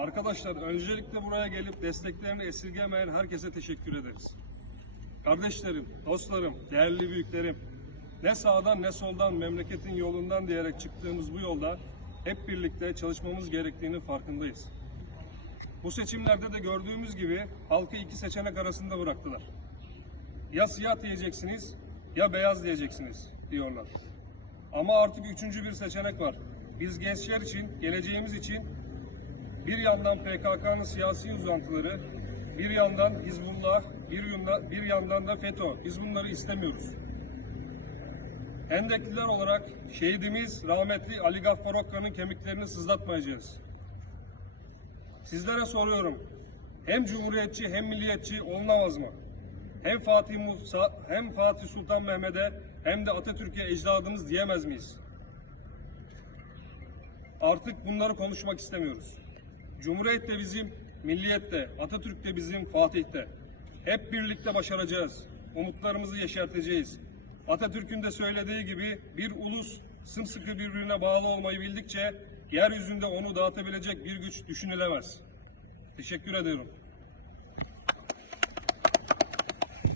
Arkadaşlar öncelikle buraya gelip desteklerini esirgemeyen herkese teşekkür ederiz. Kardeşlerim, dostlarım, değerli büyüklerim, ne sağdan ne soldan memleketin yolundan diyerek çıktığımız bu yolda hep birlikte çalışmamız gerektiğini farkındayız. Bu seçimlerde de gördüğümüz gibi halkı iki seçenek arasında bıraktılar. Ya siyah diyeceksiniz ya beyaz diyeceksiniz diyorlar. Ama artık üçüncü bir seçenek var. Biz gençler için, geleceğimiz için bir yandan PKK'nın siyasi uzantıları, bir yandan Hizbullah, bir, yanda, bir yandan da FETÖ. Biz bunları istemiyoruz. Hendekliler olarak şehidimiz rahmetli Ali Gaffar Okka'nın kemiklerini sızlatmayacağız. Sizlere soruyorum. Hem cumhuriyetçi hem milliyetçi olunamaz mı? Hem Fatih Musa, hem Fatih Sultan Mehmet'e hem de Atatürk'e ecdadımız diyemez miyiz? Artık bunları konuşmak istemiyoruz. Cumhuriyet de bizim, milliyet de, Atatürk de bizim, Fatih de. Hep birlikte başaracağız. Umutlarımızı yeşerteceğiz. Atatürk'ün de söylediği gibi bir ulus sımsıkı birbirine bağlı olmayı bildikçe yeryüzünde onu dağıtabilecek bir güç düşünülemez. Teşekkür ediyorum.